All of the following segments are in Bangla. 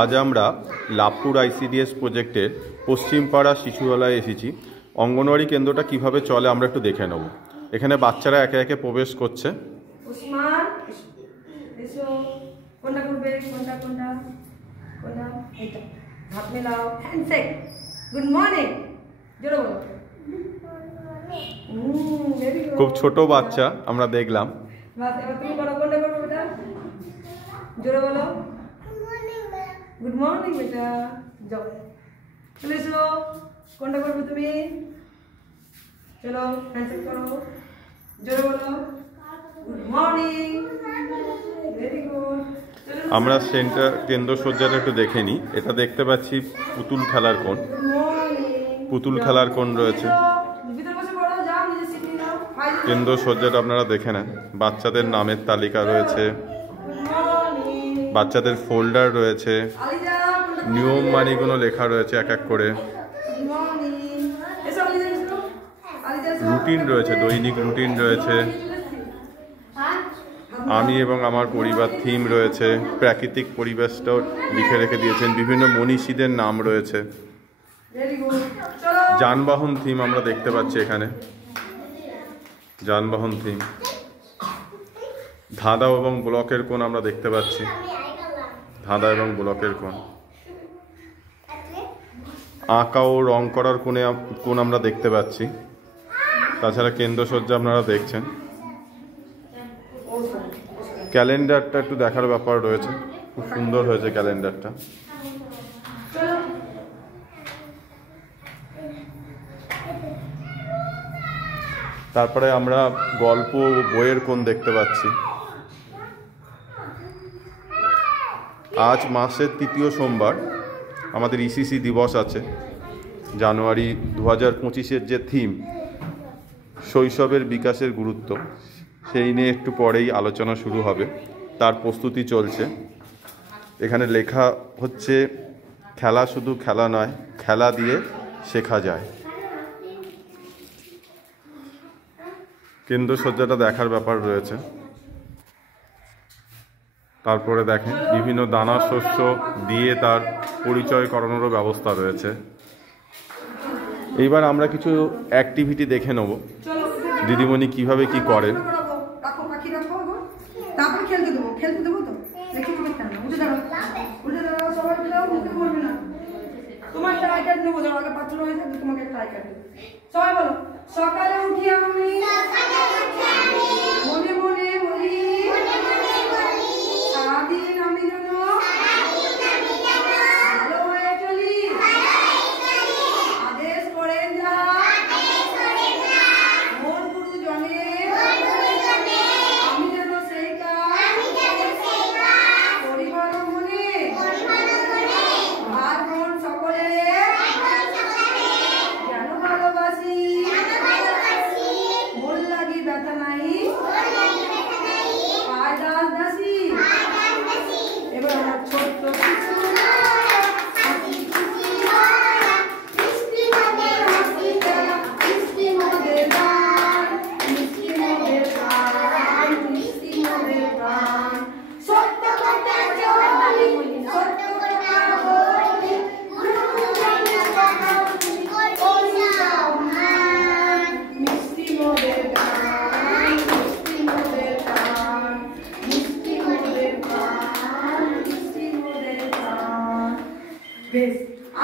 আজ আমরা লাভপুর আইসিডিএস প্রজেক্টের পশ্চিমপাড়া শিশুতলায় এসেছি। অঙ্গনওয়াড়ি কেন্দ্রটা কিভাবে চলে আমরা একটু দেখে নেব। এখানে বাচ্চারা একে একে প্রবেশ করছে। খুব ছোট বাচ্চা আমরা দেখলাম। गुड मॉर्निंग बेटा जाओ चलो चलो कोंडा करबो তুমি चलो हैंडशेक करो জোরে বলো গুড মর্নিং ভেরি গুড। আমরা সেন্টার কেন্দ্র সজ্জাটা একটু দেখে নিই। এটা দেখতে পাচ্ছি পুতুল খেলার কোণ। পুতুল খেলার কোণ রয়েছে। কেন্দ্র সজ্জাটা আপনারা দেখে নেন। বাচ্চাদের নামের তালিকা রয়েছে, বাচ্চাদের ফোল্ডার রয়েছে, নিয়ম মানিগুলো লেখা রয়েছে এক এক করে, রুটিন রয়েছে, দৈনিক রুটিন রয়েছে, আমি এবং আমার পরিবার থিম রয়েছে, প্রাকৃতিক পরিবেশটাও লিখে রেখে দিয়েছেন, বিভিন্ন মনীষীদের নাম রয়েছে, যানবাহন থিম আমরা দেখতে পাচ্ছি এখানে, যানবাহন থিম, ধাঁধা এবং ব্লকের কোণ আমরা দেখতে পাচ্ছি, ধাঁধা এবং ব্লকের কোণ, আঁকা ও রং করার কোণ আমরা দেখতে পাচ্ছি। তাছাড়া কেন্দ্রসজ্জা আপনারা দেখছেন। ক্যালেন্ডারটা একটু দেখার ব্যাপার রয়েছে, খুব সুন্দর হয়েছে ক্যালেন্ডারটা। তারপরে আমরা গল্প ও বইয়ের কোণ দেখতে পাচ্ছি। আজ মাসের ৩য় সোমবার, আমাদের ইসিসি দিবস আছে জানুয়ারি 2025-এর যে থিম শৈশবের বিকাশের গুরুত্ব, সেই নিয়ে একটু পরেই আলোচনা শুরু হবে, তার প্রস্তুতি চলছে। এখানে লেখা হচ্ছে খেলা শুধু খেলা নয়, খেলা দিয়ে শেখা যায়। কেন্দ্রসজ্জাটা দেখার ব্যাপার রয়েছে। তারপরে দেখেন বিভিন্ন দানা শস্য দিয়ে তার পরিচয় করানোরও ব্যবস্থা রয়েছে। এইবার আমরা কিছু অ্যাক্টিভিটি দেখে নেব, দিদিমণি কিভাবে কি করেন। সকালে উঠি আমি মনে মনে বলি সারাদিন আমি যেন ভালো হয়ে চলি, আদেশ করেন যাহা মন গুরুজনে আমি যেন সেই কাজ পরিবার মনে ভাই বোন সকলে যেন ভালোবাসি, মন লাগি ব্যথা নাই পায় দাস দাসী। এবার আমার ছোট্ট কিছু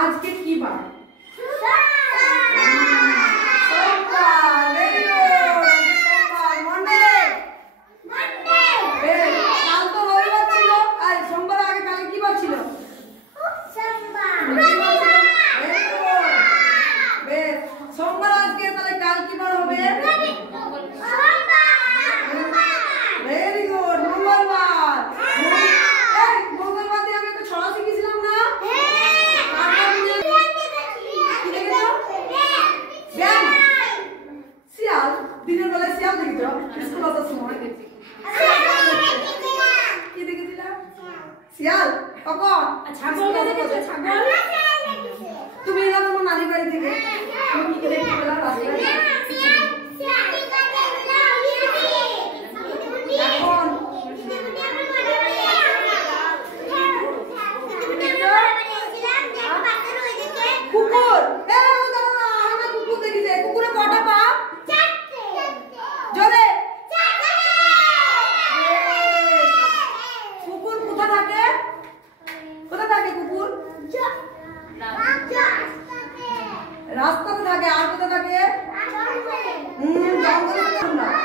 আজকে কি বার? সোমবার আজকে, তাহলে কাল কি বার হবে? ভেরি গুড, মঙ্গলবার। মঙ্গলবার দিয়ে আমি একটা ছড়া শিখেছিলাম না? শিয়াল, দিনের বেলায় শিয়াল দেখেছ স্কুল আসার সময়? কি দেখেছিলাম? শিয়াল। কখন? ছাগল দেখেছো? ছাগল তুমি এলাম তোমার নানি বাড়ি থেকে, তুমি কি দেখতে পেলাম রাস্তায়? এখন কোথায় থাকে? কোথায় থাকে কুকুর? রাস্তাতে থাকে। আর কোথায় থাকে? জঙ্গলে থাকে।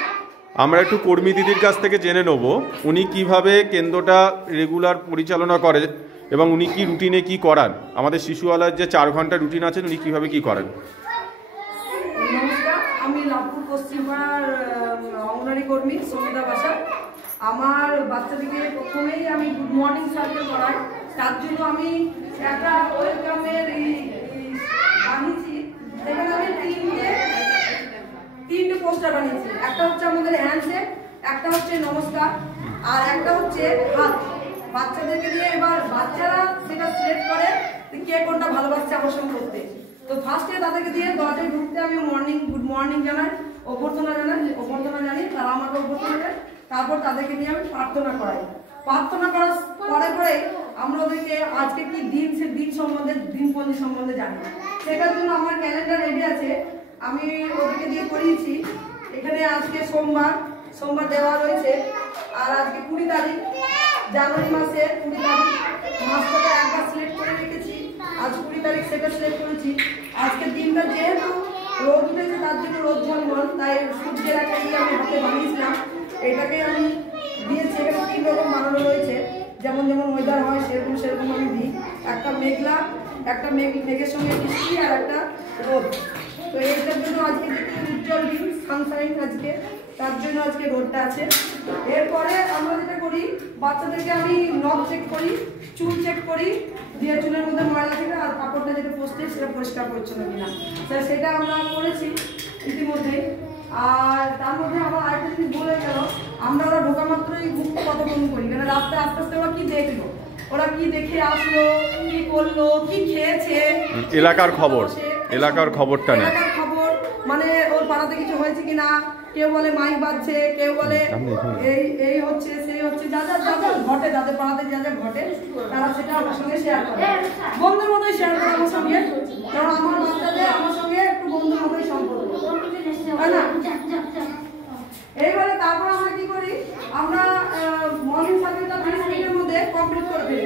আমরা একটু কর্মী দিদির কাছ থেকে জেনে নেব উনি কিভাবে কেন্দ্রটা রেগুলার পরিচালনা করে এবং উনি কি রুটিনে কি করান, আমাদের শিশুআলয়ের যে 4 ঘন্টা রুটিন আছে উনি কিভাবে কি করেন। নমস্কার, আমি লাভপুর পশ্চিমপাড়ার অঙ্গনারী কর্মী সমিতা বাসা। আমার বাচ্চাদেরকে প্রথমেই আমি গুড মর্নিং সার্কেল করাই। তার জন্য আমি একটা ওয়েলকামের বানিয়েছি। সেখানে আমি তিনটে পোস্টার বানিয়েছি। একটা হচ্ছে আমাদের হ্যান্ডশেক, একটা হচ্ছে নমস্কার, আর একটা হচ্ছে হাত। বাচ্চাদেরকে দিয়ে এবার বাচ্চারা সেটা সিলেক্ট করে কে কোনটা ভালোবাসছে আমার সঙ্গে করতে। তো ফার্স্টে তাদেরকে দিয়ে দরজায় ঢুকতে আমি গুড মর্নিং জানাই, অভ্যর্থনা জানি, তারা আমাকে অভ্যর্থনা দেয়। তারপর তাদেরকে নিয়ে আমি প্রার্থনা করাই। প্রার্থনা করার পরে আমরা ওদেরকে আজকে কি দিন, সে দিন সম্বন্ধে, দিনপঞ্জি সম্বন্ধে জানি। সেটার জন্য আমার ক্যালেন্ডার রেডি আছে, আমি ওদেরকে দিয়ে করিয়েছি। এখানে আজকে সোমবার দেওয়া রয়েছে, আর আজকে 20 তারিখ, জানুয়ারি মাসের 20 তারিখ। মাসটাকে একবার সিলেক্ট করে রেখেছি, আজ 20 তারিখ সেটা সিলেক্ট করেছি। আজকের দিনটা যেহেতু রোদ উঠেছে তার জন্য রোদ ঝলমল, তাই সূর্যের একটা আমি হাতে বানিয়েছিলাম, এটাকে আমি দিয়েছি। এখানে 3 রকম বানানো রয়েছে, যেমন ওয়েদার হয় সেরকম আমি দিই। একটা মেঘলা, একটা মেঘের সঙ্গে বৃষ্টি, আর একটা রোদ। তো এইটার জন্য আজকে উজ্জ্বল দিন, সানশাইন আজকে, তার জন্য আজকে রোদটা আছে। এরপরে আমরা যেটা করি, বাচ্চাদেরকে আমি নখ চেক করি, চুল চেক করি, দিয়ে চুলের মধ্যে ময়লা থেকে আর কাপড়টা যেটা পরছে সেটা পরিষ্কার পরিচ্ছন্ন কিনা, সেটা আমরা করেছি ইতিমধ্যে। আর তার মধ্যে আবার আরেকটা জিনিস বলে গেল, আমরা ওরা ঢোকা মাত্রই মুক্ত কথোপকথন করি, কারণ রাস্তায় আস্তে আস্তে ওরা কি দেখলো, ওরা কি দেখে আসলো, কি করলো, কি খেয়েছে, এলাকার খবরটা নেয়। খবর মানে ওর পাড়াতে কিছু হয়েছে কিনা, কেউ বলে মাইক বাজছে, কেউ বলে এই হচ্ছে সেই হচ্ছে, যা ঘটে, যাদের পাড়াতে যা ঘটে তারা সেটা আমার সঙ্গে শেয়ার করে, বন্ধুর মতোই শেয়ার করে আমার সঙ্গে। কারণ আমার বাচ্চাদের আমার সঙ্গে একটু বন্ধুর মতোই সম্পর্ক, তাই না? এইবারে তারপর আমরা কি করি, আমরা মর্নিং সার্কেলটা 30 মিনিটের মধ্যে কমপ্লিট করে ফেলি।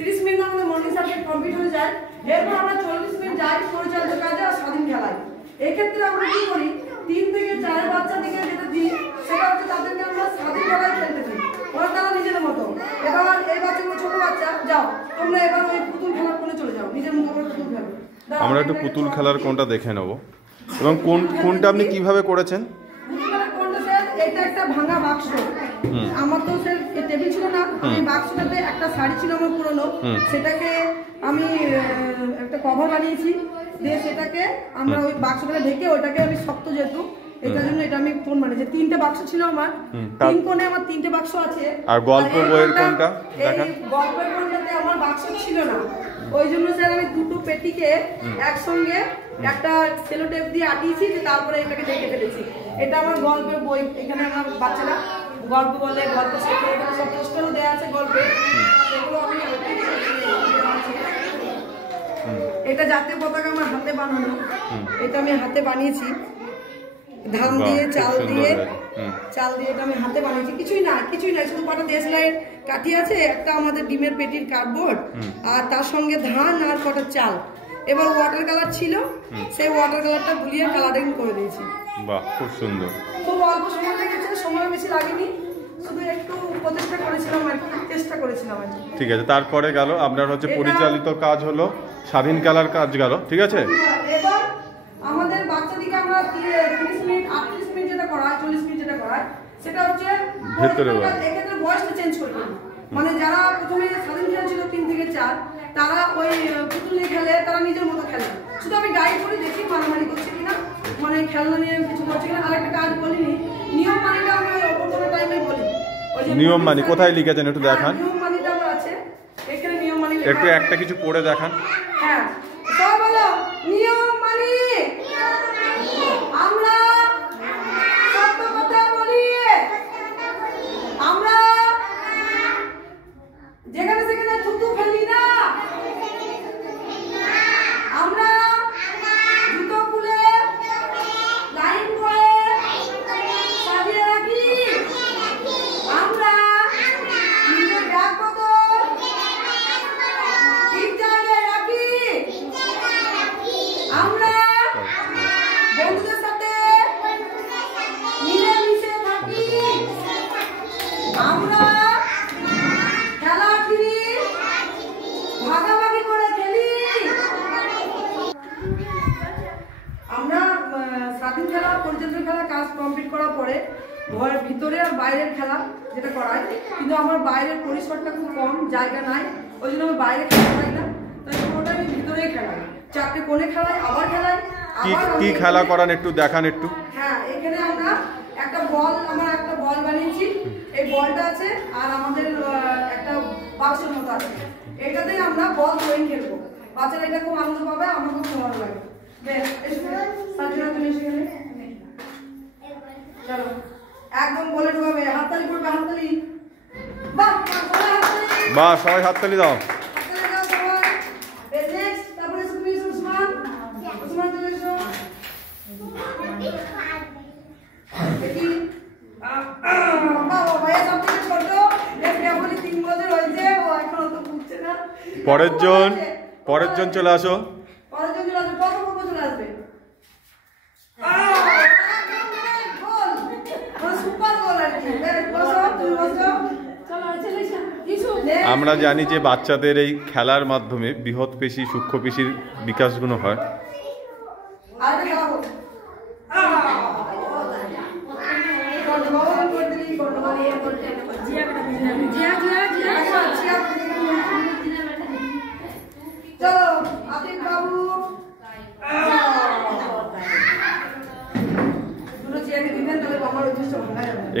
30 মিনিট আমাদের মর্নিং সার্কেল কমপ্লিট হয়ে যায়। এরপর আমরা 40 মিনিট যাই পরিচালিত কাজে আর স্বাধীন খেলায়। এক্ষেত্রে আমরা কি করি, 3 থেকে 4 বাচ্চাদেরকে যেটা দিই সেটা হচ্ছে তাদেরকে আমরা স্বাধীন খেলায় খেলতে দিই, ওরা তারা নিজেদের মতো। এবার এই বাচ্চাগুলো ছোট বাচ্চা, যাও তোমরা এবার ওই পুতুল খেলার কোণে চলে যাও, নিজের মতো করে পুতুল খেলো। আমরা একটু পুতুল খেলার কোনটা দেখে নেব, এবং কোনটা আপনি কিভাবে করেছেন। এটা একটা ভাঙা বাক্স, আমার তো টেবিল ছিল না, আমি বাক্সটাতে একটা শাড়ি ছিল আমার পুরনো, সেটাকে আমি একটা কভার বানিয়েছি, দিয়ে সেটাকে আমরা ওই বাক্সটাকে ঢেকে ওইটাকে আমি শক্ত যেহেতু এটার জন্য এটা আমি কোণ বানিয়েছি। 3টে বাক্স ছিল আমার, 3 কোণে আমার 3টে বাক্স আছে। আর গল্প বইয়ের কোনটা দেখেন, গল্পের কোণটাতে আমার বাক্স ছিল না, ওই জন্য স্যার আমি দুটো পেটিকে একসঙ্গে একটা সেলো টেপ দিয়ে আটিয়েছি, যে তারপরে এটাকে ঢেকে ফেলেছি। এটা আমার গল্পের বই, এখানে আমার বাচ্চারা গল্প বলে, গল্প শেখে, এখানে সব পোস্টারও দেওয়া আছে গল্পে, সেগুলো আমি এটা জাতীয় পতাকা আমার হাতে বানানো, এটা আমি হাতে বানিয়েছি ধান দিয়ে, চাল দিয়ে এটা আমি হাতে বানিয়েছি। কিছুই না শুধু কটা দেশলাইয়ের কাঠি আছে, একটা আমাদের ডিমের পেটির কার্ডবোর্ড, আর তার সঙ্গে ধান আর কটা চাল। এবার ওয়াটার কালার ছিল, সেই ওয়াটার কালারটা গুলিয়ে কালারিং করে দিয়েছি। বাহ, খুব সুন্দর। খুব অল্প সময় লেগেছে, সময় বেশি লাগেনি, শুধু একটু প্রচেষ্টা করেছিলাম আর কি, চেষ্টা করেছিলাম আর কি। ঠিক আছে, তারপরে গেল আপনার হচ্ছে পরিচালিত কাজ হলো, স্বাধীন খেলার কাজ গেল, ঠিক আছে। এবার আমাদের বাচ্চাদিকে আমরা 30 মিনিট 38 মিনিট যেটা করায়, 40 মিনিট যেটা করায়, সেটা হচ্ছে ভেতরে এক্ষেত্রে বয়সটা চেঞ্জ করে দিই। মানে যারা প্রথমে স্বাধীন খেলা ছিল 3 থেকে 4, তারা ওই পুতুল নিয়ে খেলে, তারা নিজের মতো খেলে, শুধু আমি গাইড করে দেখি মারামারি করছে কিনা, মানে খেলনা নিয়ে কিছু করছে কিনা। আর একটা কাজ বলিনি, নিয়ম মানিটা আমি প্রথমে টাইমে বলি। নিয়ম মানি কোথায় লিখেছেন একটু দেখান। নিয়ম মানিটা আমার আছে এখানে, নিয়ম মানি একটু একটা কিছু পড়ে দেখান। হ্যাঁ, সবাই বলো নিয়ম মানি, আমরা সত্য কথা বলি, আমরা যেখানে সেখানে থুতু ফেলি না, আমরা জুতো খুলে লাইন করে সাজিয়ে রাখি, আমরা নিজের ব্যাগ বোতল ঘরের ভিতরে আর বাইরের খেলা যেটা করায়, কিন্তু আমার বাইরের পরিসরটা খুব কম, জায়গা নাই, ওই জন্য আমি বাইরে খেলা পাই না, তাই পুরোটা আমি ভিতরেই খেলাই। 4টে কোণে খেলাই, আবার খেলাই। কি খেলা করান একটু দেখান একটু। হ্যাঁ, এখানে আমরা একটা বল বানিয়েছি, এই বলটা আছে, আর আমাদের একটা বাক্সের মতো আছে, এটাতেই আমরা বল থ্রোয়িং খেলবো। বাচ্চারা এটা খুব আনন্দ পাবে, আমার খুব ভালো লাগে। চলো একদম বলে ঢুকাবে, হাততালি করবে, হাততালি। বাহ, সবাই হাততালি দাও। তারপরে উসমান চলে এসো। দেখি ভাইয়া সব থেকে ছোট, কেবলই 3 বছর হয়েছে, ও এখনো তো বুঝছে না। পরের জন চলে আসো। কত চলে আসবে? সুপার গোল আর কি। আমরা জানি যে বাচ্চাদের এই খেলার মাধ্যমে বৃহৎ পেশি সূক্ষ্ম পেশির বিকাশগুলো হয়।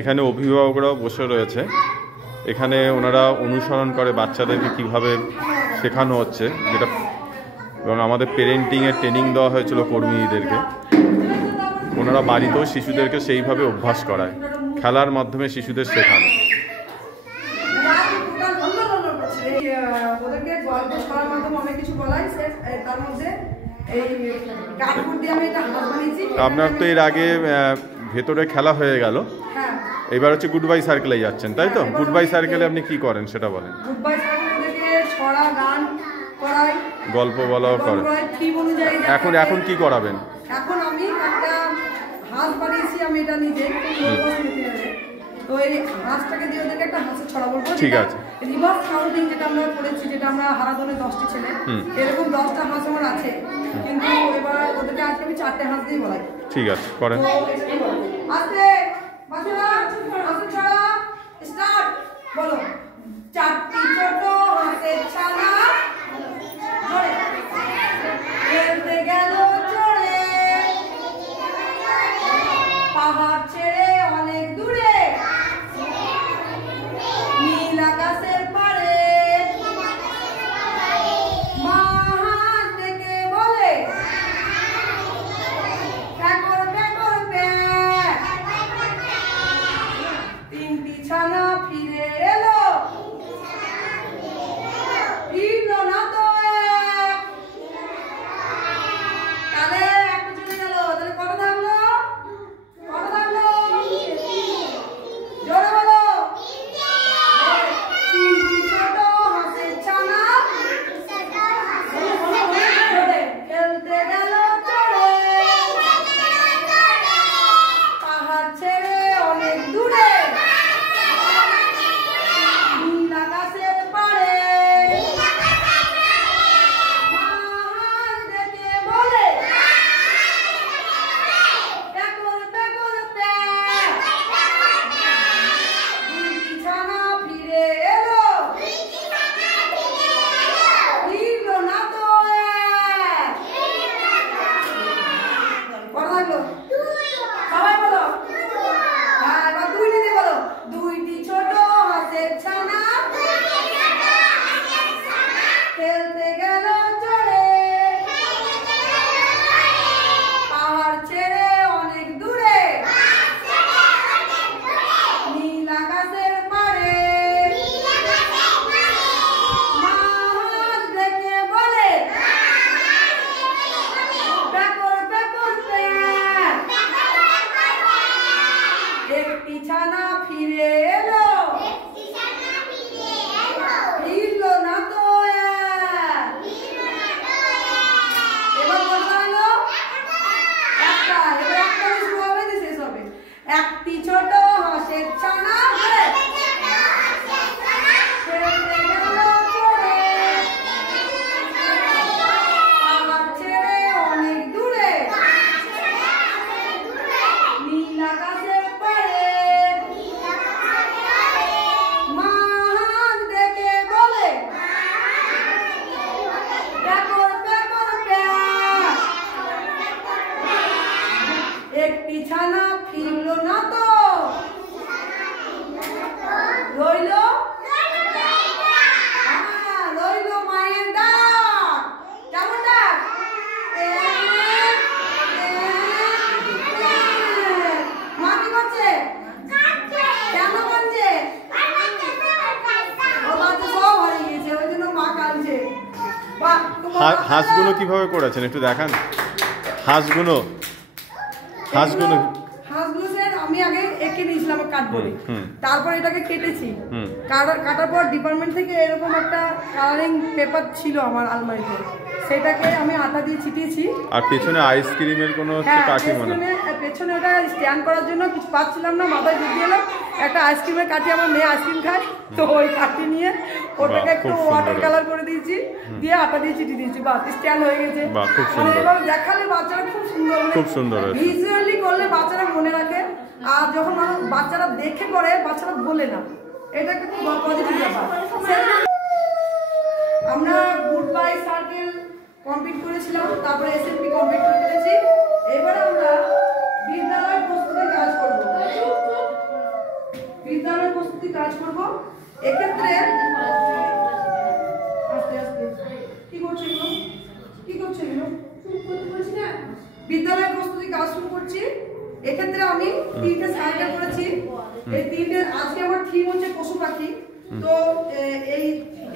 এখানে অভিভাবকরাও বসে রয়েছে, এখানে ওনারা অনুসরণ করে বাচ্চাদেরকে কিভাবে শেখানো হচ্ছে, যেটা এবং আমাদের পেরেন্টিংয়ের ট্রেনিং দেওয়া হয়েছিল কর্মীদেরকে, ওনারা বাড়িতেও শিশুদেরকে সেইভাবে অভ্যাস করায়, খেলার মাধ্যমে শিশুদের শেখানো। আপনার তো এর আগে ভেতরে খেলা হয়ে গেল, এবার হচ্ছে গুড বাই সার্কেলে যাচ্ছেন, তাই তো? গুড বাই সার্কেলে আপনি কি করেন সেটা বলেন। গুড বাই সার্কেলে ছড়া গান করাই, গল্প বলাও করেন। এখন কি করাবেন? এখন আমি একটা হাঁস বানিয়েছি, আমি এটা নিজে তো এই হাঁসটাকে দিয়ে ওদেরকে একটা হাঁসের ছড়া বলবো। ঠিক আছে। রিভার্স কাউন্টিং যেটা আমরা করেছি, যেটা আমরা হারাধনে 10টি ছেলে, এরকম 10টা হাঁস আমার আছে, কিন্তু এবার ওদেরকে আজকে আমি 4টে হাঁস দিয়ে বলাই। ঠিক আছে, করেন। আস্তে বাচ্চারা হাঁসের ছড়া স্টার্ট, বলো। 4টি ছোট হাঁসের ছানা খেলতে গেল চড়ে, পাহাড় ছেড়ে অনেক দূরে, নীল আকাশের পাড়ে, মা হাঁস ডেকে বলে প্যাকর প্যাকর প্যাক, 3টি ছানা ফিরে এলো, হাঁসগুলো কিভাবে করেছেন একটু দেখান। হাঁসগুলো হাঁসগুলো হাঁসগুলো স্যার আমি আগে এঁকে নিয়েছিলাম কাটবোর্ডে, তারপর এটাকে কেটেছি। কাটার পর ডিপার্টমেন্ট থেকে এরকম একটা কালারিং পেপার ছিল আমার আলমারিতে, সেটাকে আমি আটা দিয়ে ছিটিয়েছি। আর পেছনে আইসক্রিমের কোনো কাঠি মনে পেছনে ওটা স্ট্যান্ড করার জন্য কিছু পাচ্ছিলাম না, মাথায় বুদ্ধি এলো একটা আইসক্রিমের কাঠি, আমার মেয়ে আইসক্রিম খায় তো ওই কাঠি নিয়ে ওটাকে একটু ওয়াটার কালার করে দিয়েছি, দিয়ে আটা দিয়ে চিটি দিয়েছি, বাস স্ট্যান্ড হয়ে গেছে। এবার দেখালে বাচ্চারা খুব সুন্দর ভিজুয়ালি করলে বাচ্চারা মনে রাখে, আর যখন বাচ্চারা দেখে করে বাচ্চারা বলে না, এটা একটা খুব পজিটিভ ব্যাপার। আমরা গুড বাই সার্কেল কমপ্লিট করেছিলাম, তারপরে এসএমপি কমপ্লিট করে ফেলেছি। এবার আমরা বিদ্যালয় প্রস্তুতি কাজ করব, বিদ্যালয় প্রস্তুতি কাজ করব। এক্ষেত্রে আস্তে আস্তে কি করছো বিদ্যালয় প্রস্তুতি কাজ শুরু করছি। এক্ষেত্রে আমি 3টে সার্কেল করেছি। এই 3টে আজকে আমার থিম হচ্ছে পশু পাখি। তো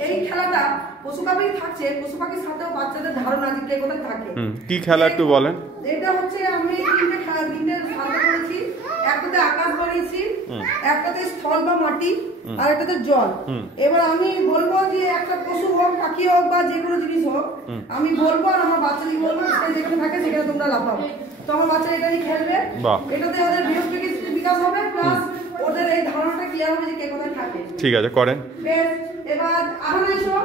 এই খেলাটা পশু পাখি থাকছে, পশু পাখির সাথেও বাচ্চাদের ধারণা যে কে কোথায় থাকে। কি খেলা একটু বলেন। এটা হচ্ছে আমি 3টে সার্কেল করেছি। একটাতে আকাশ বানিয়েছি, একটাতে স্থল বা মাটি, আর একটাতে জল। এবার আমি বলবো যে একটা পশু হোক, পাখি হোক বা যে কোনো জিনিস হোক, আমি বলবো আর আমার বাচ্চাদের বলবো যেখানে থাকে সেখানে তোমরা লাফাও। তো আমার বাচ্চা এটাই খেলবে, এটাতে ওদের বৃহস্পতি বিকাশ হবে, প্লাস ওদের এই ধারণাটা ক্লিয়ার হবে যে কে কোথায় থাকে। ঠিক আছে, করেন। বেশ, এবার আহনা এসো,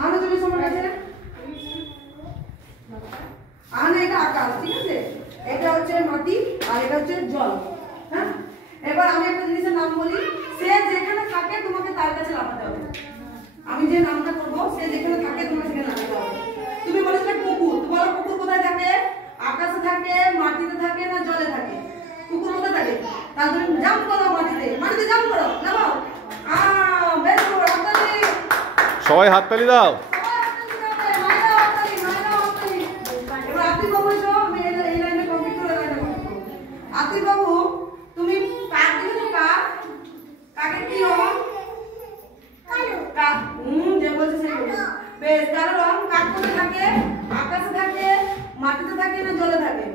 আহনা চলে এসো আমার কাছে। আহনা এটা আকাশ, ঠিক আছে, এটা হচ্ছে মাটি আর এটা হচ্ছে জল। হ্যাঁ, এবার আমি একটা জিনিসের নাম বলি, সে যেখানে থাকে তোমাকে তার কাছে লাফাতে হবে। আমি যে নামটা করবো সে যেখানে থাকে তোমাকে সেখানে লাফাতে হবে। তুমি বলেছিলে কুকুর, তোমার কুকুর কোথায় থাকে? আকাশে থাকে, মাটিতে থাকে না জলে থাকে? কুকুর কোথায় থাকে? তাহলে তুমি জাম্প করো, মাটিতে জাম্প করো, নামাও। বেশ, সবাই হাততালি দাও। আতিক বাবু, তুমি কাক দেখেছো? কাকের কি রং? যে বলছে সেই বেশ, কারো রং। কাক কোথায় থাকে? আকাশে থাকে, মাটিতে থাকে না জলে থাকে?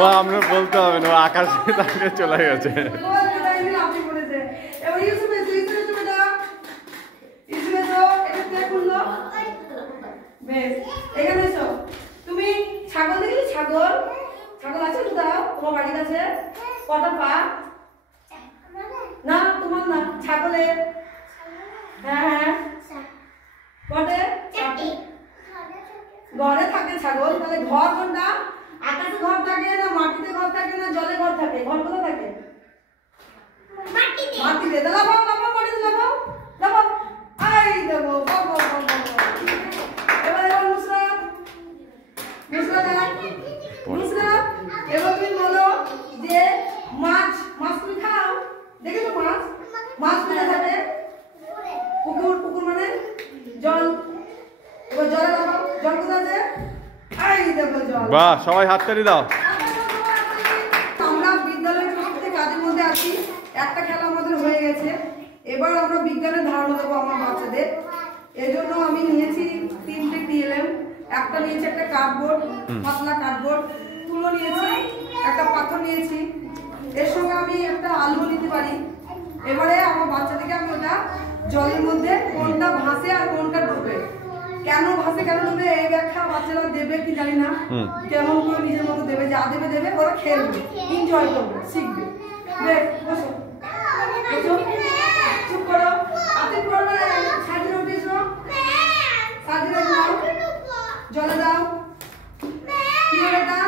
ও আমরা বলতে হবে না, আকাশে থাকে চলে গেছে। তুমি ছাগল দেখলি? ছাগল আছে কোথাও তোমার বাড়ির কাছে? কটা পা? না তোমার না, ছাগলের। হ্যাঁ কটে? ঘরে থাকে ছাগল। তাহলে ঘর কোনটা? আকাশে ঘর থাকে না মাটিতে ঘর থাকে না জলে ঘর থাকে? ঘর কোথায় থাকে? মাটিতে। লাফাও লাফাও, মাটিতে লাফাও লাফাও। আই দেবো বাবা। এবার নুসরাত, এবার তুমি বলো যে মাছ তুমি খাও? দেখেছো মাছ কোথায় থাকে? পুকুর মানে জল। এবার জলে লাফাও, জল কোথায় আছে? আই দেবো জল। বাহ, সবাই হাততালি দাও। আমরা বিদ্যালয়ের প্রস্তুতি কাজের মধ্যে আছি। একটা খেলা আমাদের হয়ে গেছে, এবার আমরা বিজ্ঞানের ধারণা দেবো আমার বাচ্চাদের। এজন্য আমি নিয়েছি 3টে টিএলএম। একটা নিয়েছি একটা কার্ডবোর্ড, পাতলা কার্ডবোর্ড, তুলো নিয়েছি, একটা পাথর নিয়েছি, এর সঙ্গে আমি একটা আলু নিতে পারি। এবারে আমার বাচ্চাদেরকে আমি ওটা জলের মধ্যে কোনটা ভাসে আর কোনটা ডুবে, কেন ভাসে কেন ডুবে এই ব্যাখ্যা বাচ্চারা দেবে কি জানি না, কেমন করে নিজের মতো দেবে, যা দেবে ওরা খেলবে, এনজয় করবে, শিখবে। বসো চুপ করো, আতিক করো না, সাজিয়ে উঠে এসো, সাজিয়ে দাও, জলে দাও। কি হলো এটা?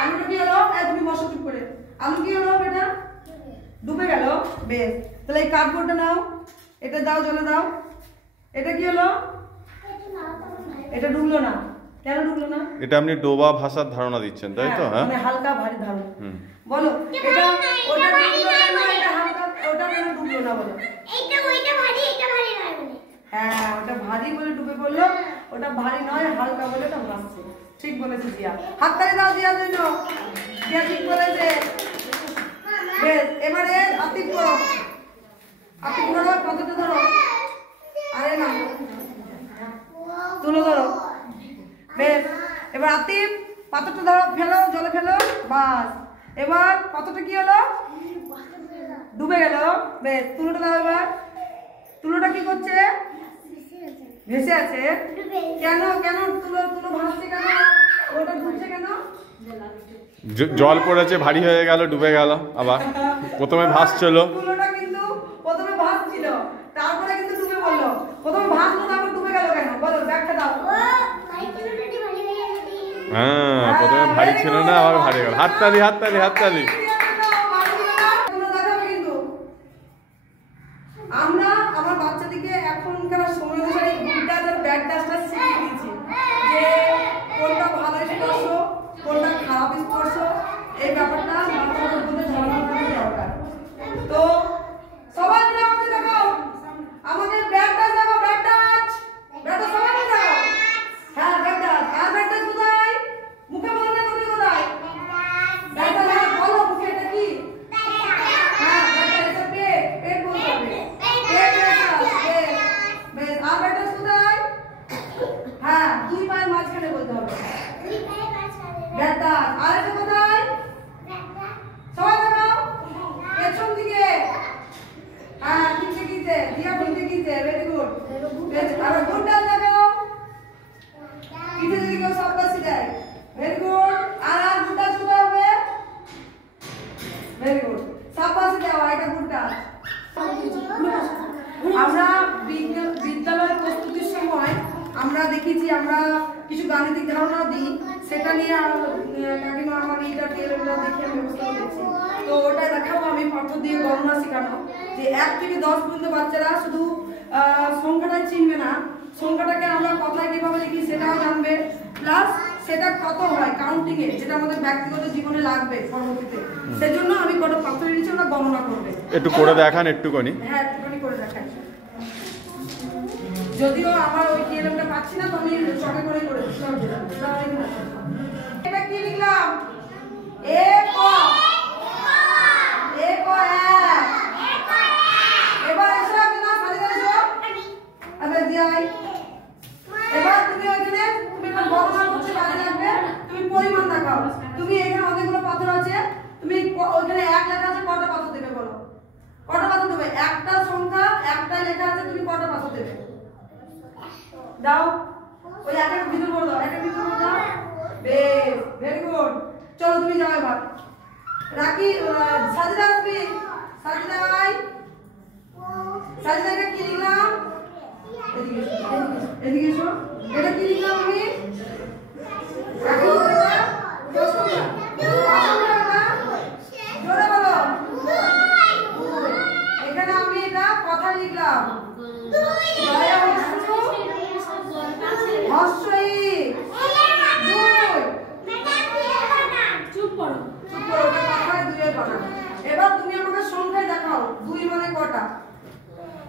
আলুটা কি হলো? তুমি বসো চুপ করে। আলু কি হলো বেটা? ডুবে গেল। বেশ, তাহলে এই কার্ডবোর্ডটা নাও, এটা দাও, জলে দাও। এটা কি হলো? এটা ডুবলো না। কেন ডুবলো না? এটা আপনি ডোবা ভাষার ধারণা দিচ্ছেন, তাই তো? হ্যাঁ, মানে হালকা ভারী ধারণা। বলো এটা ওটা ডুবলো না, এটা হালকা, ওটা কেন ডুবলো না বলো? ওইটা ভারী, এটা ভারী নয় বলে। হ্যাঁ, ওটা ভারী বলে ডুবে পড়লো, ওটা ভারী নয় হালকা বলে ওটা ভাসছে। ঠিক বলেছে জিয়া। হাততালি দাও জিয়ার জন্য। জিয়া ঠিক বলেছে। বেশ, এবারে আতিক করো, আতিক ধরো, কতটা ধরো। আরে না লাতিফ পাথরটা ধরো, ফেলো, জলে ফেলো, বাস। এবার পাথরটা কি হলো? ডুবে গেল। বেশ, তুলোটা দাও এবার। তুলোটা কি করছে? ভেসে আছে। কেন কেন তুলো তুলো ভাসছে কেন? ওটা ডুবছে কেন? জল পড়েছে, ভারী হয়ে গেল, ডুবে গেল। আবার প্রথমে ভাসছিল, তুলোটা কিন্তু প্রথমে ভাসছিল, তারপরে কিন্তু ডুবে পড়লো। প্রথমে ভাসলো, তারপর ডুবে গেল কেন? বলো, ব্যাখ্যা দাও। হ্যাঁ, প্রথমে ভারী ছিল না, আবার ভারী গেল। হাততালি, হাততালি, হাততালি। আমরা আমার বাচ্চাদিকে এখনকার সময় অনুসারে গুডটাচ আর ব্যাড টাচটা শিখিয়ে দিয়েছি, যে কোনটা ভালো স্পর্শ, কোনটা খারাপ স্পর্শ, এই ব্যাপারটা বাচ্চাদের মধ্যে ধারণা করা দরকার। তো সবাই মিলে আমাকে দেখাও, আমাকে ব্যাড টাচ দেখাও, ব্যাড টাচ, ব্যাড টাচ সবাই মিলে দেখাও। হ্যাঁ, ব্যাড টাচ। আর ব্যাড টাচ কোথায়? মুখে বলবে কোথায়? Bad touch. হ্যাঁ, বলো মুখে এটা কি? হ্যাঁ, ব্যাড টাচ এটা পেট, পেট বলতে হবে। হ্যাঁ, দুই পায়ের মাঝখানে বলতে হবে। আর এটা কোথায়? সবাই দেখাও, পেছন দিকে। হ্যাঁ, কিনতে কিনতে, দিয়া কিনতে কিনতে, ভেরি গুড। আর গুডটা দেখাও, পিঠে যদি কেউ সাবকাশি দেয়, ভেরি গুড। আর গুডটা শুরু হবে, ভেরি গুড। সাবকাশি দেওয়া, এটা গুডটা। আমরা বিদ্যালয় প্রস্তুতির সময় আমরা দেখেছি, আমরা কিছু গাণিতিক ধারণা দিই, সেটা নিয়ে কাকিমা আমার এইটা টেলটা দেখে আমি ব্যবস্থা করেছি। তো ওটা দেখাবো আমি পাথর দিয়ে গণনা শেখানো, যে 1 থেকে 10 পর্যন্ত বাচ্চারা শুধু সংখ্যাটাই চিনবে না, সংখ্যাটাকে আমরা কথায় কিভাবে লিখি সেটাও জানবে, প্লাস সেটা কত হয় কাউন্টিং এ, যেটা আমাদের ব্যক্তিগত জীবনে লাগবে পরবর্তীতে। সেজন্য আমি কত পাথরের নিচে ওরা গণনা করবে। একটু করে দেখান, একটুখানি। হ্যাঁ, একটুখানি করে দেখাই। যদিও আমার ওই টিএলএমটা পাচ্ছি না, তো আমি শর্টে করে দিচ্ছি। এটা কি লিখলাম? এ ক এ ক এক। এবার এসো, না খালি এসো। আবার দিয়াই। এবার তুমি ওইখানে তুমি একটা গণনা করতে পারবে, লাগবে তুমি পরিমাণ দেখাও। তুমি এখানে অনেকগুলো পাথর আছে, তুমি ওইখানে 1 লেখা আছে, কটা পাথর দেবে বলো? কটা পাথর দেবে? একটা সংখ্যা, একটাই লেখা আছে, তুমি কটা পাথর দেবে? দাও, ওই একের ভিতর করে দাও, একের ভিতর করে দাও। বেশ, ভেরি গুড। চলো তুমি যাও এবার। রাখি, সাজিদা আসবি, সাজিদা ভাই, সাজিদা এটা কি লিখলাম? এদিকে এসো, এদিকে এসো। এটা কি লিখলাম আমি? জোরে বলো। এখানে আমি এটা কথা লিখলাম, এবার তুমি আমাকে সংখ্যায় দেখাও, 2 মানে কটা?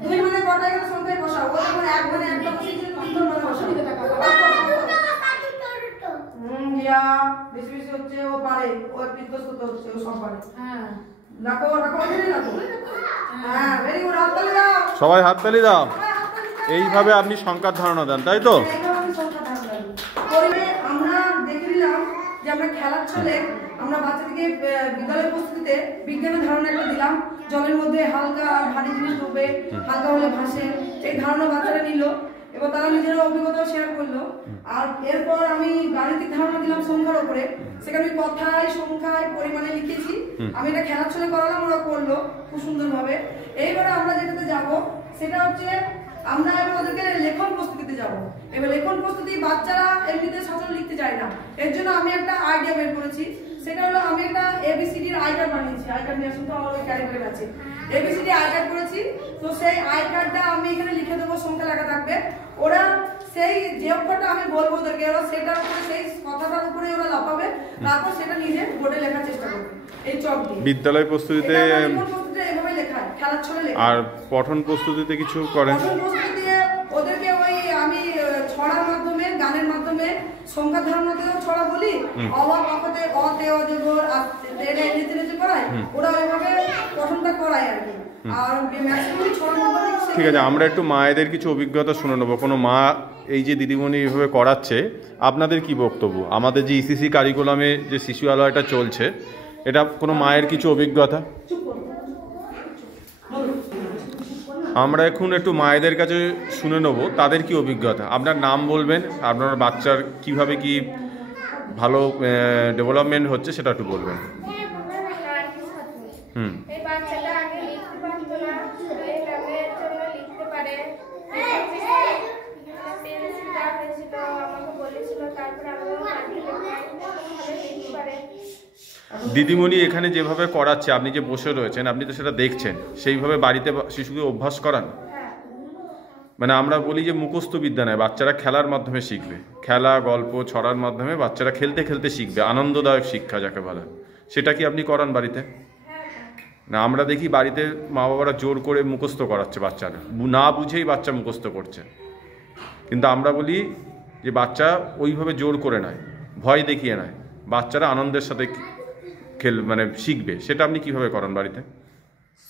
2 মানে কটা? এখানে সংখ্যায় বসাও। ও যখন 1 মানে একটা বসিয়েছে, 3 মানে বসাও। ইয়া বেশি বেশি হচ্ছে, ও পারে, ও বিধ্বস্ত হচ্ছে, ও সব পারে। হ্যাঁ, রাখো রাখো, এখানে রাখো। হ্যাঁ, ভেরি গুড। হাততালি দাও, সবাই হাততালি দাও। এইভাবে আপনি সংখ্যার ধারণা দেন, তাই তো? আমরা দেখে নিলাম যে আমরা খেলার ছলে আমরা বাচ্চাদেরকে বিদ্যালয় প্রস্তুতিতে বিজ্ঞানের ধারণা একটা দিলাম, জলের মধ্যে হালকা আর ভারী জিনিস ডুবে, হালকা হলে ভাসে, এই ধারণা বাচ্চারা নিল। এবার তারা নিজের অভিজ্ঞতা শেয়ার করলো। আর এরপর আমি গাণিতিক ধারণা দিলাম সংখ্যার উপরে, সেখানে আমি কথায়, সংখ্যায়, পরিমাণে লিখেছি। আমি এটা খেলার ছলে করালাম, ওরা করলো খুব সুন্দরভাবে। এইবারে আমরা যেটাতে যাব সেটা হচ্ছে, আমরা এবার ওদেরকে লেখন প্রস্তুতিতে যাব। এবার লেখন প্রস্তুতি বাচ্চারা এমনিতে সচল লিখতে চায় না, এর জন্য আমি একটা আইডিয়া বের করেছি। সেটা হলো, আমি একটা এবিসিডির আই কার্ড বানিয়েছি। আই কার্ড নিয়ে আসুন তো, আমার ওই ক্যারিয়ারে আছে এবিসিডি আই কার্ড করেছি। তো সেই আই কার্ডটা আমি এখানে লিখে দেবো, সংখ্যা লেখা থাকবে। ওরা সেই যে অক্ষরটা আমি বলবো ওদেরকে, ওরা সেটার উপরে, সেই কথাটার উপরে ওরা লাফাবে, তারপর সেটা নিজে বোর্ডে লেখার চেষ্টা করবে এই চক দিয়ে। বিদ্যালয় প্রস্তুতিতে এভাবে লেখায়, খেলার ছলে লেখা। আর পঠন প্রস্তুতিতে কিছু করেন? পঠন প্রস্তুতিতে ওদেরকে ওই আমি ছড়ার মাধ্যমে, গানের মাধ্যমে সংখ্যা ধারণাতেও ছড়া বলি, অবাক অকতে, অতে অজগর, তেরে এনেতে করায়, ওরা ওইভাবে পঠনটা করায় আর কি। আর ম্যাক্সিমাম ছোট মতো ঠিক আছে, আমরা একটু মায়েদের কিছু অভিজ্ঞতা শুনে নেবো। কোনো মা এই যে দিদিমণি এইভাবে করাচ্ছে, আপনাদের কি বক্তব্য? আমাদের যে ইসিসি কারিকুলামে যে শিশু আলয়টা চলছে, এটা কোনো মায়ের কিছু অভিজ্ঞতা? আমরা এখন একটু মায়েদের কাছে শুনে নেব তাদের কি অভিজ্ঞতা। আপনার নাম বলবেন, আপনার বাচ্চার কিভাবে কি ভালো ডেভেলপমেন্ট হচ্ছে সেটা একটু বলবেন। হুম। এই বাচ্চাটা আগে লিখতে পারতো না, এই নামের জন্য লিখতে পারে। পেন্সিল দেওয়া হয়েছিল, আমাকে বলেছিল, তারপরে আমিও ভালো লিখতে পারে। দিদিমণি এখানে যেভাবে করাচ্ছে, আপনি যে বসে রয়েছেন, আপনি তো সেটা দেখছেন, সেইভাবে বাড়িতে শিশুকে অভ্যাস করান? মানে আমরা বলি যে মুখস্থ বিদ্যা নয়, বাচ্চারা খেলার মাধ্যমে শিখবে। খেলা, গল্প, ছড়ার মাধ্যমে বাচ্চারা খেলতে খেলতে শিখবে, আনন্দদায়ক শিক্ষা যাকে বলে। সেটা কি আপনি করান বাড়িতে? না, আমরা দেখি বাড়িতে মা বাবারা জোর করে মুখস্থ করাচ্ছে বাচ্চারা, না বুঝেই বাচ্চা মুখস্থ করছে। কিন্তু আমরা বলি যে বাচ্চা ওইভাবে জোর করে নয়, ভয় দেখিয়ে নয়, বাচ্চারা আনন্দের সাথে মানে শিখবে। সেটা আপনি কিভাবে করান বাড়িতে?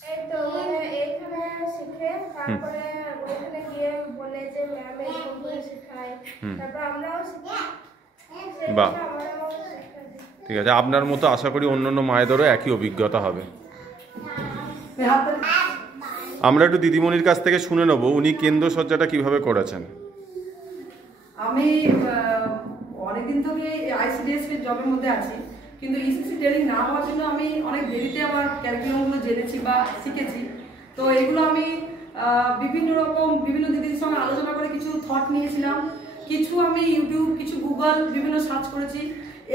এই তো মানে এইখানে শিখে, তারপরে ওইখানে গিয়ে বলে যে ম্যাম এরকম করে শেখায়, তারপর আমরাও শিখি। বাহ, ঠিক আছে। আপনার মতো আশা করি অন্যান্য মায়েদেরও একই অভিজ্ঞতা হবে। আমরা একটু দিদিমণির কাছ থেকে শুনে নেব উনি কেন্দ্র সজ্জাটা কিভাবে করেছেন। আমি অনেকদিন থেকে আইসিডিএস জবের মধ্যে আছি, কিন্তু ইসিসি ট্রেনিং না হওয়ার জন্য আমি অনেক দেরিতে আমার ক্যারিকুলামগুলো জেনেছি বা শিখেছি। তো এগুলো আমি বিভিন্ন দিদির সঙ্গে আলোচনা করে কিছু থট নিয়েছিলাম, কিছু আমি ইউটিউব, কিছু গুগল বিভিন্ন সার্চ করেছি।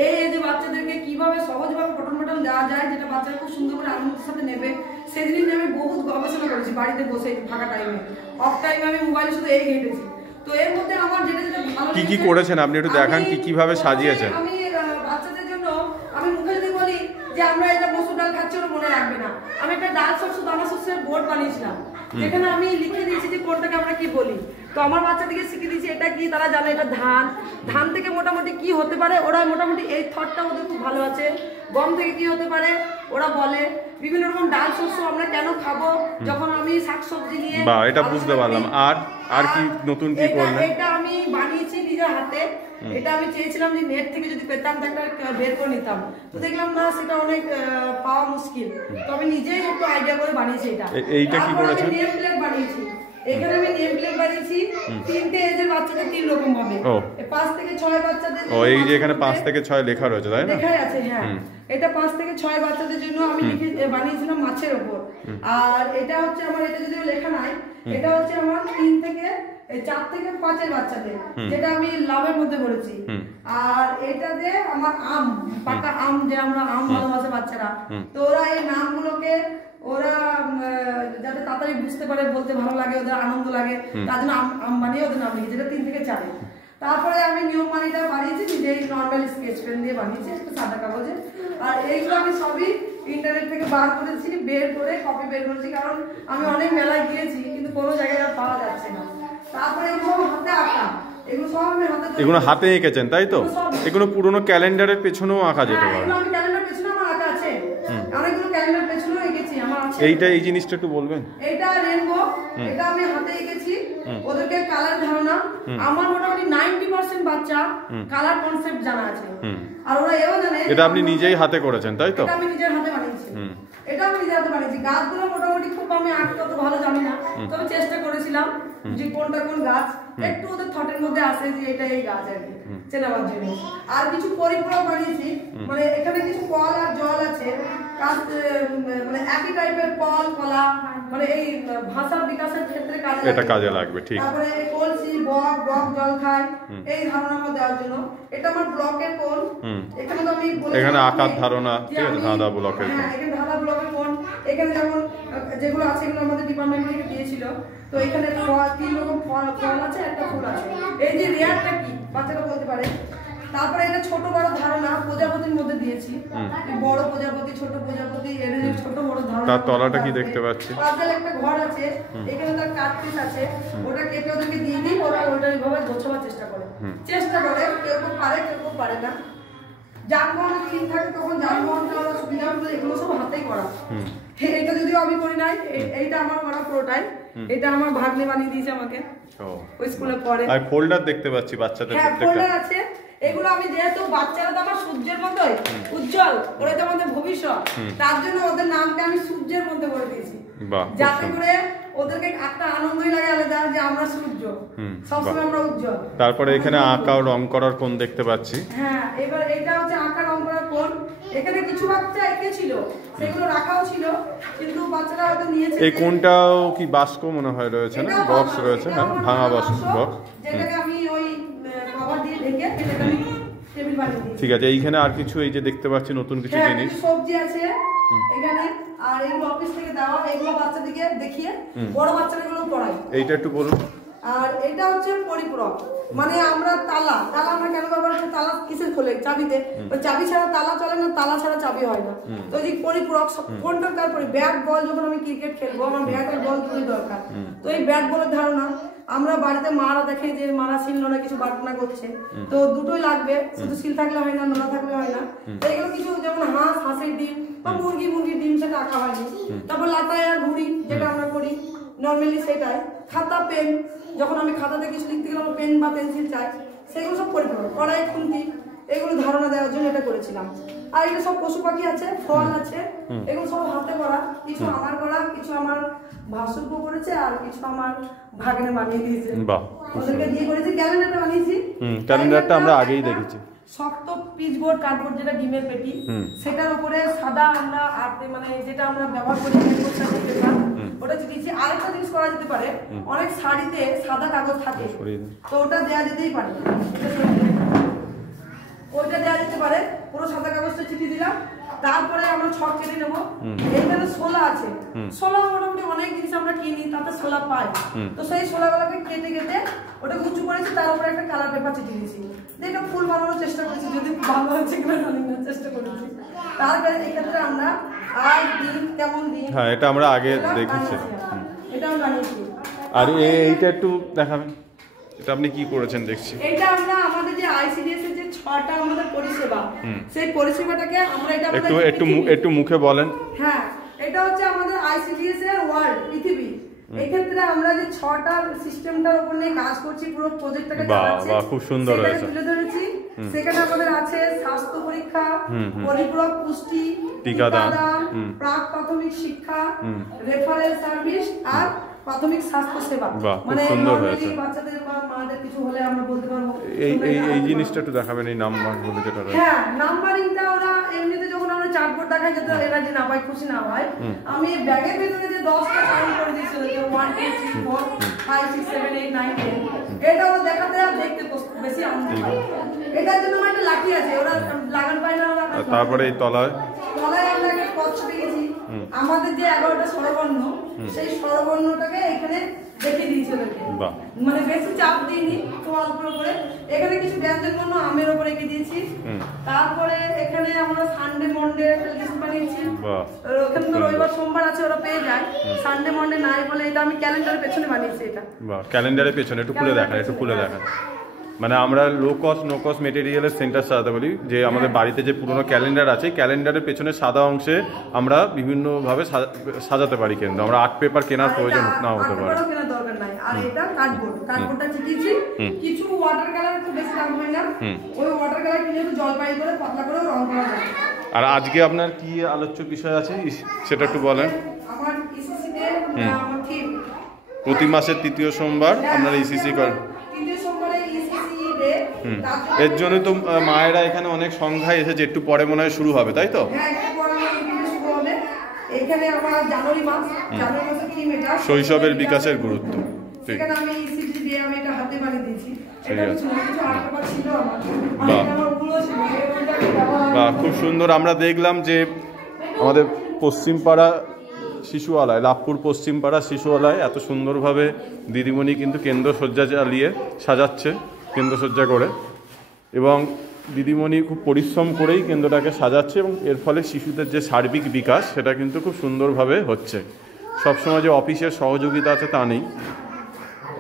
এই যে বাচ্চাদেরকে কিভাবে সহজভাবে পঠন পাঠন দেওয়া যায়, যেটা বাচ্চারা খুব সুন্দর করে আনন্দের সাথে নেবে, সেই জিনিস নিয়ে আমি বহুত গবেষণা করেছি বাড়িতে বসে ফাঁকা টাইমে। অফ টাইমে আমি মোবাইলে শুধু এই ঘেঁটেছি। তো এর মধ্যে আমার যেটা যেটা ভালো কি কি করেছেন আপনি একটু দেখান, কি কিভাবে সাজিয়েছেন? আমি বাচ্চাদের জন্য আমি মুখে যদি বলি যে আমরা এটা মসুর ডাল খাচ্ছি, ওরা মনে রাখবে না। আমি একটা ডাল শস্য, দানা শস্যের বোর্ড বানিয়েছিলাম, যেখানে আমি লিখে দিয়েছি যে কোনটাকে আমরা কি বলি। তো আমার বাচ্চাদেরকে শিখিয়ে দিয়েছি এটা কি, তারা জানে এটা ধান। ধান থেকে মোটামুটি কি হতে পারে, ওরা মোটামুটি এই থটটা ওদের খুব ভালো আছে। গম থেকে কি হতে পারে ওরা বলে। বিভিন্ন রকম ডাল শস্য আমরা কেন খাবো, যখন আমি শাকসবজি নিয়ে বা এটা বুঝতে পারলাম। আর কি নতুন কি করলেন? এটা আমি বানিয়েছি নিজের হাতে। এটা আমি চেয়েছিলাম যে নেট থেকে যদি পেতাম তো একটা বের করে নিতাম, তো দেখলাম না, সেটা অনেক পাওয়া মুশকিল। তো আমি নিজেই একটু আইডিয়া করে বানিয়েছি এটা। এইটা কি করেছেন? নেম প্লেট বানিয়েছি। এখানে আমি নেম প্লেট বানিয়েছি 3টে এজের বাচ্চাদের 3 রকম ভাবে। 5 থেকে 6 বাচ্চাদের। এই যে এখানে 5 থেকে 6 লেখা রয়েছে, তাই না? লেখা আছে, হ্যাঁ। এটা 5 থেকে 6 বাচ্চাদের জন্য আমি বানিয়েছিলাম মাছের উপর। আর এটা হচ্ছে আমার, এটা যদিও লেখা নাই, এটা হচ্ছে আমার 4 থেকে 5 এর বাচ্চাদের, যেটা আমি লাভের মধ্যে বলেছি। আর এটাতে আমার আম, পাকা আম, যে আমরা আম ভালোবাসে বাচ্চারা, তো ওরা এই নামগুলোকে ওরা যাতে তাড়াতাড়ি বুঝতে পারে, বলতে ভালো লাগে, ওদের আনন্দ লাগে, তার জন্য আম বানিয়ে ওদের নাম লিখেছি। এটা 3 থেকে 4। তারপরে আমি নিয়ম মানিটা বানিয়েছি নিজেই, নর্মাল স্কেচ পেন দিয়ে বানিয়েছি, একটু সাদা কাগজে। আর এইগুলো আমি সবই ইন্টারনেট থেকে বার করেছি, বের করে কপি বের করেছি, কারণ আমি অনেক মেলায় গিয়েছি কিন্তু কোনো জায়গায় আর পাওয়া যাচ্ছে না। তারপরে এগুলো হাতে আঁকা, এগুলো সব আমি এগুলো হাতে এঁকেছেন, তাই তো? এগুলো পুরোনো ক্যালেন্ডারের পেছনেও আঁকা যেতে পারে। আমি ক্যালেন্ডার পেছনে আমার আঁকা আছে, অনেকগুলো ক্যালেন্ডার পেছনেও এঁকেছি আমার আছে। এই জিনিসটা একটু বলবেন। এটা রেনবো, এটা আমি হাতে এঁকেছি। ওদেরকে কালার ধারণা, আমার মোটামুটি 90% বাচ্চা কালার কনসেপ্ট জানা আছে। আর ওরা এও জানে। এটা আপনি নিজেই হাতে করেছেন, তাই তো? এটা আমি নিজের হাতে বানিয়েছি। এটা আমি নিজের হাতে বানিয়েছি। গাছগুলো মোটামুটি খুব আমি আঁকতে অত ভালো জানি না, তবে চেষ্টা করেছিলাম যে কোনটা কোন গাছ একটু ওদের থটের মধ্যে আসে যে এটা এই গাছ আর কি চেনাবার জন্য। আর কিছু পরিপূরক বানিয়েছি, মানে এখানে কিছু ফল আর জল আছে, মানে একই টাইপের ফল কলা, মানে এই ভাষার বিকাশের ক্ষেত্রে কাজে লাগবে। ঠিক। তারপরে কলসি, বক জল খায়, এই ধারণা আমার দেওয়ার জন্য। এটা আমার ব্লকের কোন, এখানে তো আমি এখানে আকার ধারণা, ঠিক আছে, ধাঁধা ব্লকের কোন। হ্যাঁ, এখানে ধাঁধা ব্লকের কোন। এখানে যেমন যেগুলো আছে এগুলো আমাদের ডিপার্টমেন্ট থেকে দিয়েছিল। তো এখানে 3 রকম ফল আছে, একটা ফুল আছে। এই যে রেয়ারটা কি বাচ্চারা বলতে পারে। তারপরে এটা ছোট বড় ধারণা প্রজাপতির মধ্যে দিয়েছি, বড় প্রজাপতি, ছোট প্রজাপতি, এর ছোট বড় ধারণা। তার তলাটা কি দেখতে পাচ্ছি? পাঁচের একটা ঘর আছে, এখানে তার কাটপিস আছে, ওটা কেটে ওদেরকে দিয়ে দিই, ওরা ওইটা এইভাবে গোছাবার চেষ্টা করে। কেউ পারে, কেউ পারে না। যানবাহনের দিন থাকে তখন যানবাহনটা ওরা সুবিধা করে, এগুলো সব হাতেই করা। এটা যদিও আমি করি নাই, এইটা আমার করা পুরোটাই। এটা আমার ভাগ্নে বানিয়ে দিয়েছে আমাকে, ওই স্কুলে পড়ে। আর ফোল্ডার দেখতে পাচ্ছি বাচ্চাদের হ্যাঁ, প্রত্যেকটা। ফোল্ডার আছে। এগুলো আমি যেহেতু বাচ্চারা তো আমার সূর্যের মতোই উজ্জ্বল, ওরা তো আমাদের ভবিষ্যৎ, তার জন্য ওদের নামটা আমি সূর্যের মধ্যে বলে দিয়েছি, যাতে করে ওদেরকে একটা আনন্দই লাগে আলাদা যে আমরা সূর্য, সবসময় আমরা উজ্জ্বল। তারপরে এখানে আঁকা ও রং করার কোণ দেখতে পাচ্ছি। হ্যাঁ, এবার এটা হচ্ছে আঁকা রং করার কোণ। এখানে কিছু বাচ্চা এঁকেছিল, সেগুলো রাখাও ছিল, কিন্তু বাচ্চারা হয়তো নিয়েছে। এই কোণটাও কি বাস্ক মনে হয় রয়েছে না, বক্স রয়েছে? হ্যাঁ, ভাঙা বাক্স, যেটাকে আমি ওই কভার দিয়ে ঢেকে এটাকে আমি টেবিল বানিয়ে দিয়েছি। ঠিক আছে। এইখানে আর কিছু এই যে দেখতে পাচ্ছি নতুন কিছু জিনিস, সবজি আছে এখানে, আর এগুলো অফিস থেকে দেওয়া, এগুলো বাচ্চাদেরকে দেখিয়ে বড় বাচ্চাদেরগুলো পড়াই। এইটা একটু বলুন। আর এটা হচ্ছে পরিপূরক, মানে আমরা তালা আমরা কেন ব্যবহার করি? তালা কিসের খোলে? চাবিতে। চাবি ছাড়া তালা চলে না, তালা ছাড়া চাবি হয় না। তো এই পরিপূরক কোনটা? তারপরে ব্যাট বল, যখন আমি ক্রিকেট খেলবো আমার ব্যাট আর বল দুটোই দরকার। তো এই ব্যাট বলের ধারণা আমরা বাড়িতে মারা দেখে যে মারা শিল নোড়া কিছু বাটনা করছে, তো দুটোই লাগবে, শুধু শিল থাকলে হয় না, নোড়া থাকলে হয় না। তো এগুলো কিছু, যেমন হাঁসের ডিম বা মুরগির ডিম, সেটা আঁকা হয়নি। তারপর লাটাই আর ঘুড়ি, যেটা আমরা করি নর্মালি, সেটাই। খাতা পেন, যখন আমি খাতাতে কিছু লিখতে গেলাম পেন বা পেন্সিল চাই, সেগুলো সব পরিপূরক। কড়াই, খুন্তি, এগুলো ধারণা দেওয়ার জন্য এটা করেছিলাম। আর এটা সব পশু পাখি আছে, ফল আছে, এগুলো সব হাতে করা, কিছু আমার করা, কিছু আমার ভাসুরপো করেছে, আর কিছু আমার ভাগ্নে বানিয়ে দিয়েছে। বাহ, ওদেরকে দিয়ে করেছি। ক্যালেন্ডারটা বানিয়েছি, ক্যালেন্ডারটা আমরা আগেই দেখেছি। শক্ত পিচবোর্ড কার্ডবোর্ড, যেটা ডিমের পেটি, সেটার উপরে সাদা আমরা মানে যেটা আমরা ব্যবহার করি ওটা দিয়েছি। আরেকটা জিনিস করা যেতে পারে, অনেক শাড়িতে সাদা কাগজ থাকে, তো ওটা দেওয়া যেতেই পারে, ওইটা দেওয়া যেতে পারে। পুরো সাদা কাগজটা চিঠি দিলাম, তারপরে আমরা ছক কেটে নেবো। এইখানে শোলা আছে, শোলা মোটামুটি অনেক জিনিস আমরা কিনি, তাতে শোলা পাই। তো সেই শোলাগুলোকে কেটে কেটে ওটা উঁচু করেছি, তার উপরে একটা কালার পেপার চিঠি দিয়েছি। এটা ফুল বানানোর চেষ্টা করেছি, যদি ভালো হচ্ছে কিনা জানি না, চেষ্টা করেছি। তারপরে এক্ষেত্রে আমরা আর দিন কেমন দিন, হ্যাঁ, এটা আমরা আগে দেখেছি, এটা আমরা বানিয়েছি। আর এইটা একটু দেখাবেন, এটা আপনি কি করেছেন দেখছি। এটা আমরা আমাদের যে আইসিডিএস এর যে 6টা আমাদের পরিষেবা, সেই পরিষেবাটাকে আমরা এটা একটু মুখে বলেন। হ্যাঁ, এটা হচ্ছে আমাদের আইসিডিএস এর ওয়ার্ল্ড, পৃথিবী। এই ক্ষেত্রে আমরা যে 6টা সিস্টেমটার উপর নিয়ে কাজ করছি, পুরো প্রজেক্টটাকে চালাচ্ছি। বাহ, খুব সুন্দর হয়েছে। তুলে ধরেছি। সেখানে আমাদের আছে স্বাস্থ্য পরীক্ষা, পরিপূরক পুষ্টি, টিকাদান, প্রাক প্রাথমিক শিক্ষা, রেফারেল সার্ভিস, আর প্রাথমিক স্বাস্থ্য সেবা। মানে নরমালি বাচ্চাদের বা মাদের কিছু হলে আমরা বলতে পারবো। এই জিনিসটা একটু দেখাবেন, এই নাম্বারগুলো যেটা রয়েছে। হ্যাঁ, নাম্বারিংটা ওরা এমনিতে যখন আমরা চার্টবোর্ড দেখাই, যাতে এরা যে না পায়, খুশি না হয়, আমি ব্যাগের ভিতরে যে 10টা কাউন্ট করে দিয়েছিল, 1 2 3 4 5 6 7 8 9 10, এটা ওরা দেখাতে আর দেখতে বেশি আনন্দ পায়। এটার জন্য আমার একটা লাঠি আছে, ওরা লাগান পায় না। ওরা তারপরে এই তলায় আমরা একটা পথ পেয়েছি, আমাদের যে 11টা স্বরবর্ণ, সেই স্বরবর্ণটাকে এখানে দেখিয়ে দিয়েছি ওদেরকে। মানে বেশি চাপ দিইনি, তো অল্প করে। এখানে কিছু ব্যঞ্জন বর্ণ আমের উপরে এঁকে দিয়েছি। তারপরে এখানে আমরা সানডে মন্ডে একটা লিস্ট বানিয়েছি। ওখানে তো রবিবার সোমবার আছে, ওরা পেয়ে যায়। সানডে মন্ডে নাই বলে এটা আমি ক্যালেন্ডারের পেছনে বানিয়েছি। এটা ক্যালেন্ডারের পেছনে একটু খুলে দেখান, মানে আমরা লো কস্ট নো কস্ট মেটেরিয়ালের সেন্টার সাজাতে বলি, যে আমাদের বাড়িতে যে পুরোনো ক্যালেন্ডার আছে, ক্যালেন্ডারের পেছনে সাদা অংশে আমরা বিভিন্নভাবে সাজাতে পারি কেন্দ্র। আমরা আর্ট পেপার কেনার প্রয়োজন না হতে পারে। আর এটা কার্ডবোর্ডটা চিটিয়েছি। কিছু ওয়াটার কালার একটু বেশি দাম হয় না, ওই ওয়াটার কালার কিনে জলপাই করে পাতলা করে রং করা যায়। আর আজকে আপনার কি আলোচ্য বিষয় আছে সেটা একটু বলেন। আমার ইসিসি তে আমার থিম প্রতি মাসের 3য় সোমবার আপনারা ইসিসি করেন। এর জন্য তো মায়েরা এখানে অনেক সংখ্যায় এসেছে, একটু পরে মনে হয় শুরু হবে, তাই তো? এখানে আমার জানুয়ারি মাসের থিম এটা শৈশবের বিকাশের গুরুত্ব। সেখানে আমি ইসিজি দিয়ে আমি এটা হাতে বানিয়ে দিয়েছি। এটা কিছু আর্ট পেপার ছিল আমার, বাহ, খুব সুন্দর। আমরা দেখলাম যে আমাদের পশ্চিমপাড়া শিশুআলয়, লাভপুর পশ্চিমপাড়া শিশুআলয় এত সুন্দরভাবে দিদিমণি কিন্তু কেন্দ্রসজ্জা চালিয়ে সাজাচ্ছে, কেন্দ্রসজ্জা করে, এবং দিদিমণি খুব পরিশ্রম করেই কেন্দ্রটাকে সাজাচ্ছে, এবং এর ফলে শিশুদের যে সার্বিক বিকাশ সেটা কিন্তু খুব সুন্দরভাবে হচ্ছে। সবসময় যে অফিসের সহযোগিতা আছে তা নেই,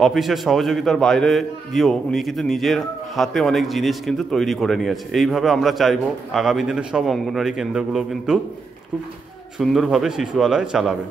অফিসের সহযোগিতার বাইরে গিয়েও উনি কিন্তু নিজের হাতে অনেক জিনিস কিন্তু তৈরি করে নিয়েছে। এইভাবে আমরা চাইবো আগামী দিনে সব অঙ্গনওয়াড়ি কেন্দ্রগুলো কিন্তু খুব সুন্দরভাবে শিশু আলয় চালাবে।